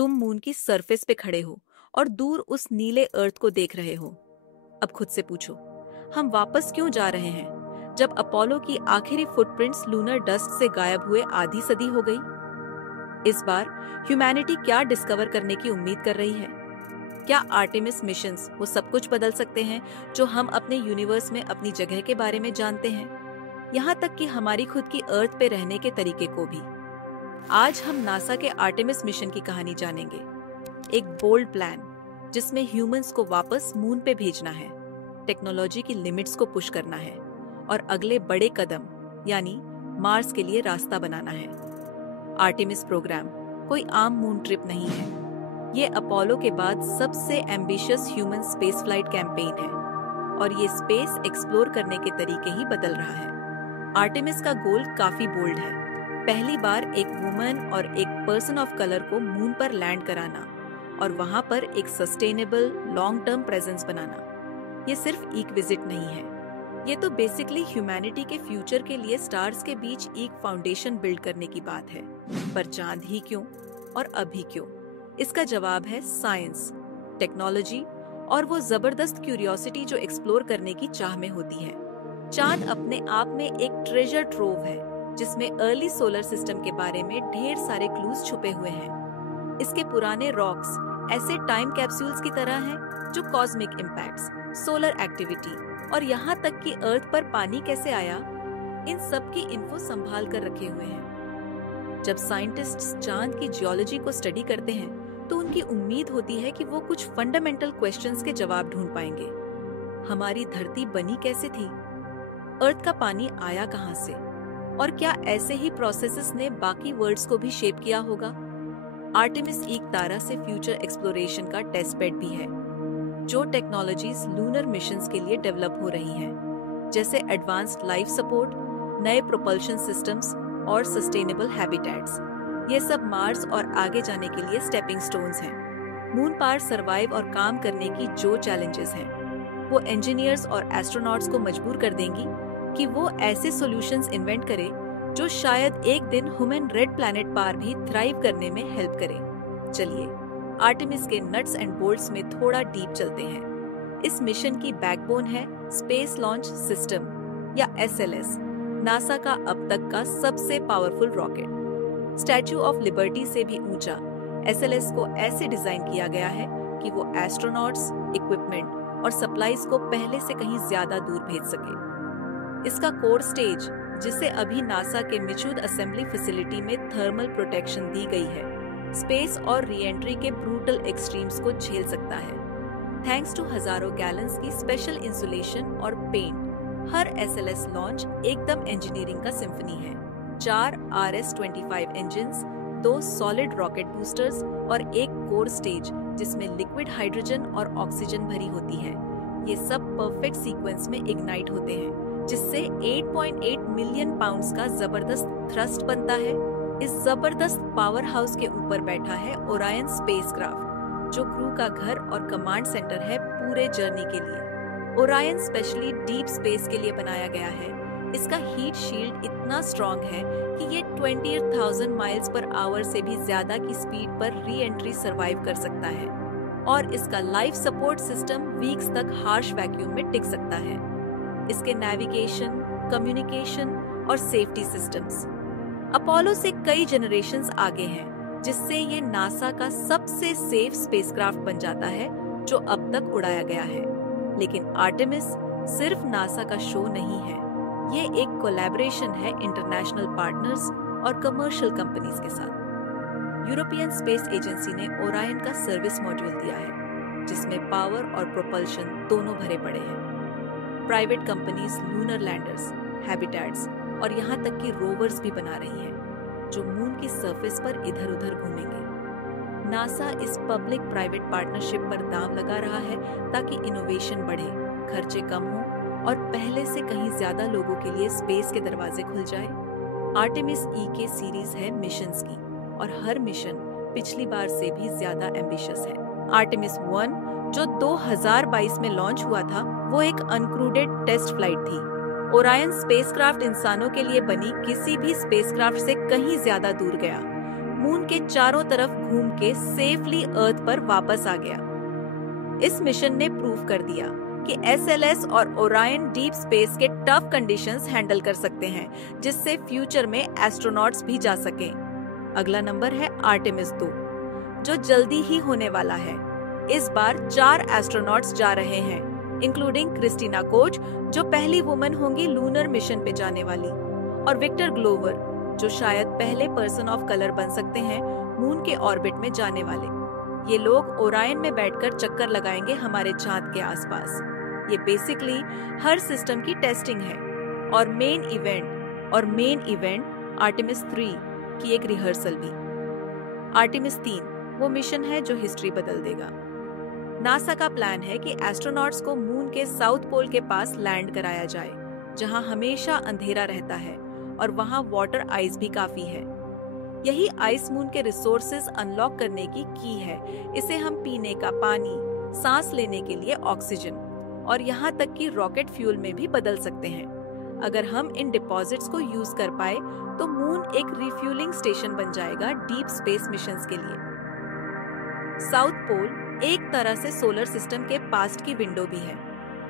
तुम मून की सरफेस पे खड़े हो और दूर उस नीले अर्थ को देख रहे हो। अब खुद से पूछो, हम वापस क्यों जा रहे हैं जब अपोलो की आखिरी फुटप्रिंट्स लूनर डस्ट से गायब हुए आधी सदी हो गई। इस बार ह्यूमैनिटी क्या डिस्कवर करने की उम्मीद कर रही है? क्या आर्टेमिस मिशंस वो सब कुछ बदल सकते हैं जो हम अपने यूनिवर्स में अपनी जगह के बारे में जानते हैं, यहाँ तक कि हमारी खुद की अर्थ पे रहने के तरीके को भी। आज हम नासा के आर्टेमिस मिशन की कहानी जानेंगे। एक बोल्ड प्लान जिसमें ह्यूमंस को वापस मून पे भेजना है, टेक्नोलॉजी की लिमिट्स को पुश करना है और अगले बड़े कदम यानी मार्स के लिए रास्ता बनाना है। आर्टेमिस प्रोग्राम कोई आम मून ट्रिप नहीं है। ये अपोलो के बाद सबसे ambitious human space flight campaign है और ये स्पेस एक्सप्लोर करने के तरीके ही बदल रहा है। आर्टेमिस का गोल काफी बोल्ड है। पहली बार एक वुमन और एक पर्सन ऑफ कलर को मून पर लैंड कराना और वहां पर एक सस्टेनेबल लॉन्ग टर्म प्रेजेंस बनाना। ये सिर्फ एक विजिट नहीं है, ये तो बेसिकली ह्यूमैनिटी के फ्यूचर के लिए स्टार्स के बीच एक फाउंडेशन बिल्ड करने की बात है। पर चांद ही क्यों और अभी क्यों? इसका जवाब है साइंस, टेक्नोलॉजी और वो जबरदस्त क्यूरियोसिटी जो एक्सप्लोर करने की चाह में होती है। चांद अपने आप में एक ट्रेजर ट्रोव है जिसमें अर्ली सोलर सिस्टम के बारे में ढेर सारे क्लूज छुपे हुए हैं। इसके पुराने रॉक्स ऐसे टाइम कैप्सूल्स की तरह हैं जो कॉस्मिक इम्पैक्ट्स, सोलर एक्टिविटी और यहाँ तक कि अर्थ पर पानी कैसे आया, इन सब की इन्फो संभाल कर रखे हुए हैं। जब साइंटिस्ट्स चांद की जियोलॉजी को स्टडी करते हैं तो उनकी उम्मीद होती है कि वो कुछ फंडामेंटल क्वेश्चंस के जवाब ढूंढ पाएंगे। हमारी धरती बनी कैसे थी? अर्थ का पानी आया कहाँ से? और क्या ऐसे ही प्रोसेसेस ने बाकी वर्ल्ड्स को भी शेप किया होगा? आर्टेमिस एक तारा से फ्यूचर एक्सप्लोरेशन का टेस्ट बेड भी है। जो टेक्नोलॉजीज लूनर मिशंस के लिए डेवलप हो रही हैं, जैसे एडवांस्ड लाइफ सपोर्ट, नए प्रोपल्शन सिस्टम्स और सस्टेनेबल हैबिटेट्स, ये सब मार्स और आगे जाने के लिए स्टेपिंग स्टोन्स हैं। मून पर सर्वाइव और काम करने की जो चैलेंजेस हैं, वो इंजीनियर्स और एस्ट्रोनॉट्स को मजबूर कर देंगी कि वो ऐसे सॉल्यूशंस इन्वेंट करे जो शायद एक दिन ह्यूमन रेड प्लैनेट पर भी थ्राइव करने में हेल्प करे। चलिए आर्टेमिस के नट्स एंड बोल्ट्स में थोड़ा डीप चलते हैं। इस मिशन की बैकबोन है स्पेस लॉन्च सिस्टम या SLS, नासा का अब तक का सबसे powerful rocket. Statue of liberty से भी ऊंचा SLS को ऐसे डिजाइन किया गया है कि वो एस्ट्रोनॉट्स, इक्विपमेंट और सप्लाईज को पहले से कहीं ज्यादा दूर भेज सके। इसका कोर स्टेज, जिसे अभी नासा के मिचूद असेंबली फैसिलिटी में थर्मल प्रोटेक्शन दी गई है, स्पेस और री एंट्री के ब्रूटल एक्सट्रीम्स को झेल सकता है। थैंक्स टू हजारों गैलन्स की स्पेशल इंसुलेशन और पेंट, हर SLS लॉन्च एकदम इंजीनियरिंग का सिम्फनी है। 4 RS-25 engines, 2 solid rocket boosters और एक कोर स्टेज जिसमें लिक्विड हाइड्रोजन और ऑक्सीजन भरी होती है। ये सब परफेक्ट सीक्वेंस में इग्नाइट होते हैं, जिससे 8.8 मिलियन पाउंड्स का जबरदस्त थ्रस्ट बनता है। इस जबरदस्त पावर हाउस के ऊपर बैठा है ओरायन स्पेसक्राफ्ट, जो क्रू का घर और कमांड सेंटर है पूरे जर्नी के लिए। ओरायन स्पेशली डीप स्पेस के लिए बनाया गया है। इसका हीट शील्ड इतना स्ट्रॉन्ग है कि ये 20,000 माइल्स पर आवर से भी ज्यादा की स्पीड पर री एंट्री सर्वाइव कर सकता है और इसका लाइफ सपोर्ट सिस्टम वीक्स तक हार्श वैक्यूम में टिक सकता है। इसके नेविगेशन, कम्युनिकेशन और सेफ्टी सिस्टम्स अपोलो से कई जनरेशंस आगे हैं, जिससे ये नासा का सबसे सेफ स्पेसक्राफ्ट बन जाता है जो अब तक उड़ाया गया है। लेकिन आर्टेमिस सिर्फ नासा का शो नहीं है, ये एक कोलैबोरेशन है इंटरनेशनल पार्टनर्स और कमर्शियल कंपनीज के साथ। यूरोपियन स्पेस एजेंसी ने ओरायन का सर्विस मॉड्यूल दिया है, जिसमें पावर और प्रोपल्शन दोनों भरे पड़े हैं। Private companies lunar landers, habitats और यहाँ तक कि रोवर्स भी बना रही हैं, जो मून की सरफेस पर इधर उधर घूमेंगे। नासा इस पब्लिक प्राइवेट पार्टनरशिप पर दांव लगा रहा है ताकि इनोवेशन बढ़े, खर्चे कम हो और पहले से कहीं ज्यादा लोगों के लिए स्पेस के दरवाजे खुल जाए। आर्टेमिस के सीरीज है मिशंस की और हर मिशन पिछली बार से भी ज्यादा एम्बिशियस है। आर्टेमिस 1 जो 2022 में लॉन्च हुआ था, वो एक अनक्रूडेड टेस्ट फ्लाइट थी। ओरायन स्पेसक्राफ्ट इंसानों के लिए बनी किसी भी स्पेसक्राफ्ट से कहीं ज्यादा दूर गया। मून के चारों तरफ घूम के सेफली अर्थ पर वापस आ गया। इस मिशन ने प्रूव कर दिया कि SLS और ओरायन डीप स्पेस के टफ कंडीशंस हैंडल कर सकते हैं, जिससे फ्यूचर में एस्ट्रोनॉट्स भी जा सकें। अगला नंबर है आर्टेमिस 2, जो जल्दी ही होने वाला है। इस बार 4 एस्ट्रोनॉट्स जा रहे हैं, इंक्लूडिंग क्रिस्टीना कोच, जो पहली वुमन होंगी लूनर मिशन पे जाने वाली, और विक्टर ग्लोवर, जो शायद पहले पर्सन ऑफ कलर बन सकते हैं मून के ऑर्बिट में जाने वाले। ये लोग ओरायन में बैठकर चक्कर लगाएंगे हमारे चांद के आसपास। ये बेसिकली हर सिस्टम की टेस्टिंग है, और मेन इवेंट आर्टेमिस 3 की एक रिहर्सल भी। आर्टेमिस 3 वो मिशन है जो हिस्ट्री बदल देगा। नासा का प्लान है कि एस्ट्रोनॉट्स को मून के साउथ पोल के पास लैंड कराया जाए, जहां हमेशा अंधेरा रहता है और वहां वाटर आइस भी काफी है। यही आइस मून के रिसोर्सेज अनलॉक करने की है। इसे हम पीने का पानी, सांस लेने के लिए ऑक्सीजन और यहाँ तक कि रॉकेट फ्यूल में भी बदल सकते हैं। अगर हम इन डिपॉजिट्स को यूज कर पाए तो मून एक रिफ्यूलिंग स्टेशन बन जाएगा डीप स्पेस मिशंस के लिए। साउथ पोल एक तरह से सोलर सिस्टम के पास्ट की विंडो भी है।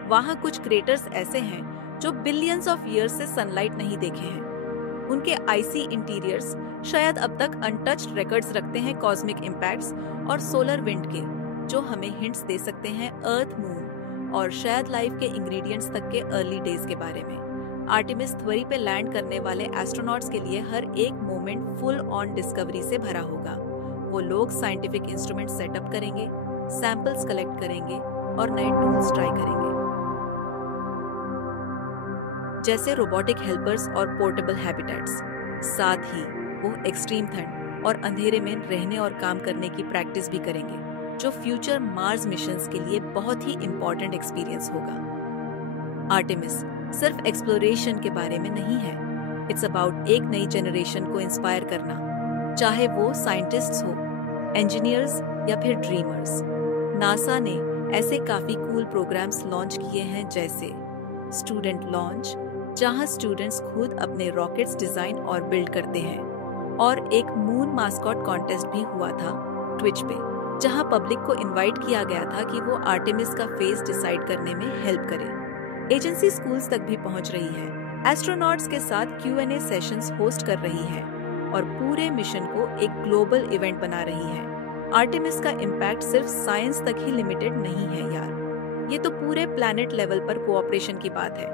वहाँ कुछ क्रेटर्स ऐसे हैं जो बिलियंस ऑफ ईयर्स से सनलाइट नहीं देखे हैं। उनके आइसी इंटीरियर्स शायद अब तक अनटच्ड रिकॉर्ड्स रखते हैं कॉस्मिक इम्पैक्ट्स और सोलर विंड के, जो हमें हिंट्स दे सकते हैं अर्थ, मून और शायद लाइफ के इंग्रेडिएंट्स तक के अर्ली डेज के बारे में। आर्टेमिस 3 पे लैंड करने वाले एस्ट्रोनॉट्स के लिए हर एक मोमेंट फुल ऑन डिस्कवरी से भरा होगा। वो लोग साइंटिफिक इंस्ट्रूमेंट सेटअप करेंगे, सैंपल्स कलेक्ट करेंगे और नए टूल्स ट्राई करेंगे, जैसे रोबोटिक हेल्पर्स और पोर्टेबल हैबिटेट्स। साथ ही वो एक्सट्रीम ठंड और अंधेरे में रहने और काम करने की प्रैक्टिस भी करेंगे, जो फ्यूचर मार्स मिशंस के लिए बहुत ही इम्पोर्टेंट एक्सपीरियंस होगा। आर्टेमिस सिर्फ एक्सप्लोरेशन के बारे में नहीं है, इट्स अबाउट एक नई जनरेशन को इंस्पायर करना, चाहे वो साइंटिस्ट्स हो, इंजीनियर्स या फिर ड्रीमर्स। नासा ने ऐसे काफी कूल प्रोग्राम्स लॉन्च किए हैं, जैसे स्टूडेंट लॉन्च, जहां स्टूडेंट्स खुद अपने रॉकेट्स डिजाइन और बिल्ड करते हैं, और एक मून मास्कॉट कॉन्टेस्ट भी हुआ था ट्विच पे, जहां पब्लिक को इनवाइट किया गया था कि वो आर्टेमिस का फेस डिसाइड करने में हेल्प करे। एजेंसी स्कूल्स तक भी पहुंच रही है, एस्ट्रोनॉट्स के साथ Q&A सेशंस होस्ट कर रही है और पूरे मिशन को एक ग्लोबल इवेंट बना रही है। आर्टेमिस का इम्पैक्ट सिर्फ साइंस तक ही लिमिटेड नहीं है यार, ये तो पूरे प्लैनेट लेवल पर कोऑपरेशन की बात है।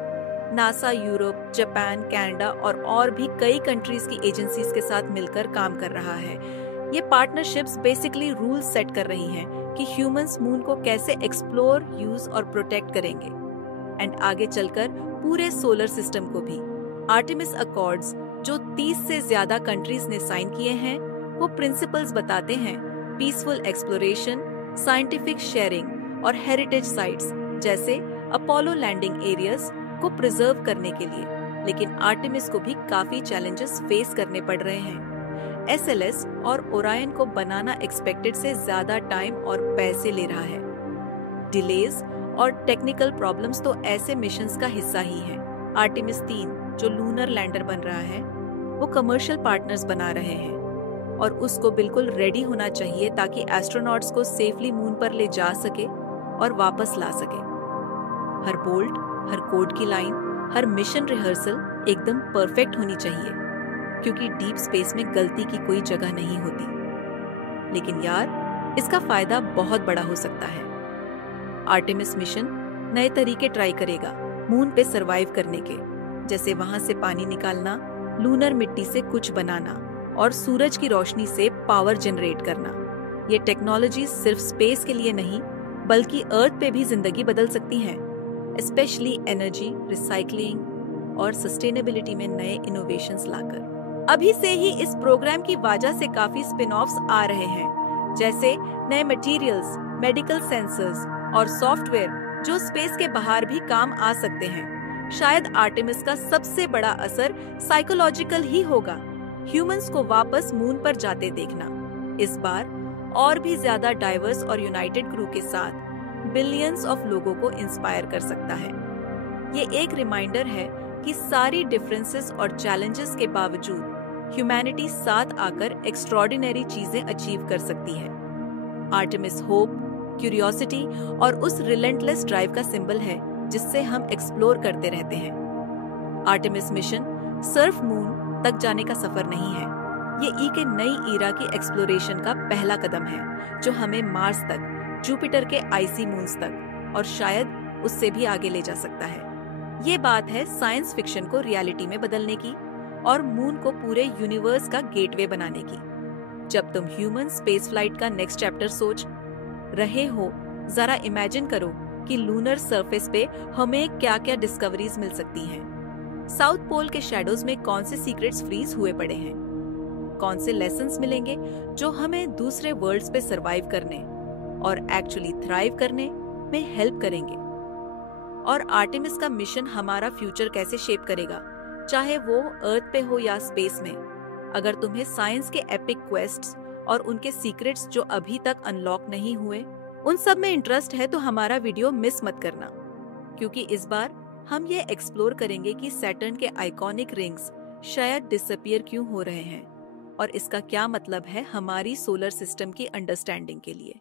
नासा यूरोप, जापान, कनाडा और भी कई कंट्रीज की एजेंसीज के साथ मिलकर काम कर रहा है। ये पार्टनरशिप्स बेसिकली रूल्स सेट कर रही हैं कि ह्यूमंस मून को कैसे एक्सप्लोर, यूज और प्रोटेक्ट करेंगे, एंड आगे चलकर पूरे सोलर सिस्टम को भी। आर्टेमिस अकॉर्ड्स, जो 30 से ज्यादा कंट्रीज ने साइन किए हैं, वो प्रिंसिपल्स बताते हैं पीसफुल एक्सप्लोरेशन, साइंटिफिक शेयरिंग और हेरिटेज साइट्स जैसे अपोलो लैंडिंग एरियाज को प्रिजर्व करने के लिए। लेकिन आर्टेमिस को भी काफी चैलेंजेस फेस करने पड़ रहे हैं। SLS और ओरायन को बनाना एक्सपेक्टेड से ज्यादा टाइम और पैसे ले रहा है। डिलेज और टेक्निकल प्रॉब्लम्स तो ऐसे मिशंस का हिस्सा ही है। आर्टेमिस 3 जो लूनर लैंडर बन रहा है, वो कमर्शियल पार्टनर्स बना रहे हैं और उसको बिल्कुल रेडी होना चाहिए ताकि एस्ट्रोनॉट्स को सेफली मून पर ले जा सके और वापस ला सके। हर बोल्ट, हर कोड की लाइन, हर मिशन रिहर्सल एकदम परफेक्ट होनी चाहिए, क्योंकि डीप स्पेस में गलती की कोई जगह नहीं होती। लेकिन यार, इसका फायदा बहुत बड़ा हो सकता है। आर्टेमिस मिशन नए तरीके ट्राई करेगा मून पे सरवाइव करने के, जैसे वहां से पानी निकालना, लूनर मिट्टी से कुछ बनाना और सूरज की रोशनी से पावर जनरेट करना। ये टेक्नोलॉजी सिर्फ स्पेस के लिए नहीं, बल्कि अर्थ पे भी जिंदगी बदल सकती है, स्पेशली एनर्जी, रिसाइकलिंग और सस्टेनेबिलिटी में नए इनोवेशंस लाकर। अभी से ही इस प्रोग्राम की वजह से काफी स्पिन ऑफ्स आ रहे हैं, जैसे नए मटेरियल्स, मेडिकल सेंसर्स और सॉफ्टवेयर जो स्पेस के बाहर भी काम आ सकते हैं। शायद आर्टेमिस का सबसे बड़ा असर साइकोलॉजिकल ही होगा, ह्यूमंस को वापस मून पर जाते देखना। इस बार और भी ज्यादा डाइवर्स और यूनाइटेड क्रू के साथ बिलियंस ऑफ लोगों को इंस्पायर कर सकता है। ये एक रिमाइंडर है कि सारी डिफरेंसेस और चैलेंजेस के बावजूद ह्यूमैनिटी साथ आकर एक्स्ट्रॉर्डिनरी चीजें अचीव कर सकती है। आर्टेमिस होप, क्यूरियोसिटी और उस रिलेंटलेस ड्राइव का सिंबल है जिससे हम एक्सप्लोर करते रहते हैं। आर्टेमिस मिशन सिर्फ मून तक जाने का सफर नहीं है, ये ई के नई ईरा की एक्सप्लोरेशन का पहला कदम है जो हमें मार्स तक, जुपिटर के आइसी मून्स तक और शायद उससे भी आगे ले जा सकता है। ये बात है साइंस फिक्शन को रियलिटी में बदलने की और मून को पूरे यूनिवर्स का गेटवे बनाने की। जब तुम ह्यूमन स्पेस फ्लाइट का नेक्स्ट चैप्टर सोच रहे हो, जरा इमेजिन करो कि लूनर सरफेस पे हमें क्या क्या डिस्कवरीज मिल सकती हैं। साउथ पोल के शैडोज में कौन से सीक्रेट्स फ्रीज हुए पड़े हैं, कौन से लेसन्स मिलेंगे जो हमें दूसरे वर्ल्ड्स पे सरवाइव करने और एक्चुअली थ्राइव करने में हेल्प करेंगे। और आर्टेमिस का मिशन हमारा फ्यूचर कैसे शेप करेगा, चाहे वो अर्थ पे हो या स्पेस में। अगर तुम्हें साइंस के एपिक क्वेस्ट्स और उनके सीक्रेट्स जो अभी तक अनलॉक नहीं हुए, उन सब में इंटरेस्ट है तो हमारा वीडियो मिस मत करना, क्योंकि इस बार हम ये एक्सप्लोर करेंगे कि सैटर्न के आइकॉनिक रिंग्स शायद डिसअपीयर क्यों हो रहे हैं और इसका क्या मतलब है हमारी सोलर सिस्टम की अंडरस्टैंडिंग के लिए।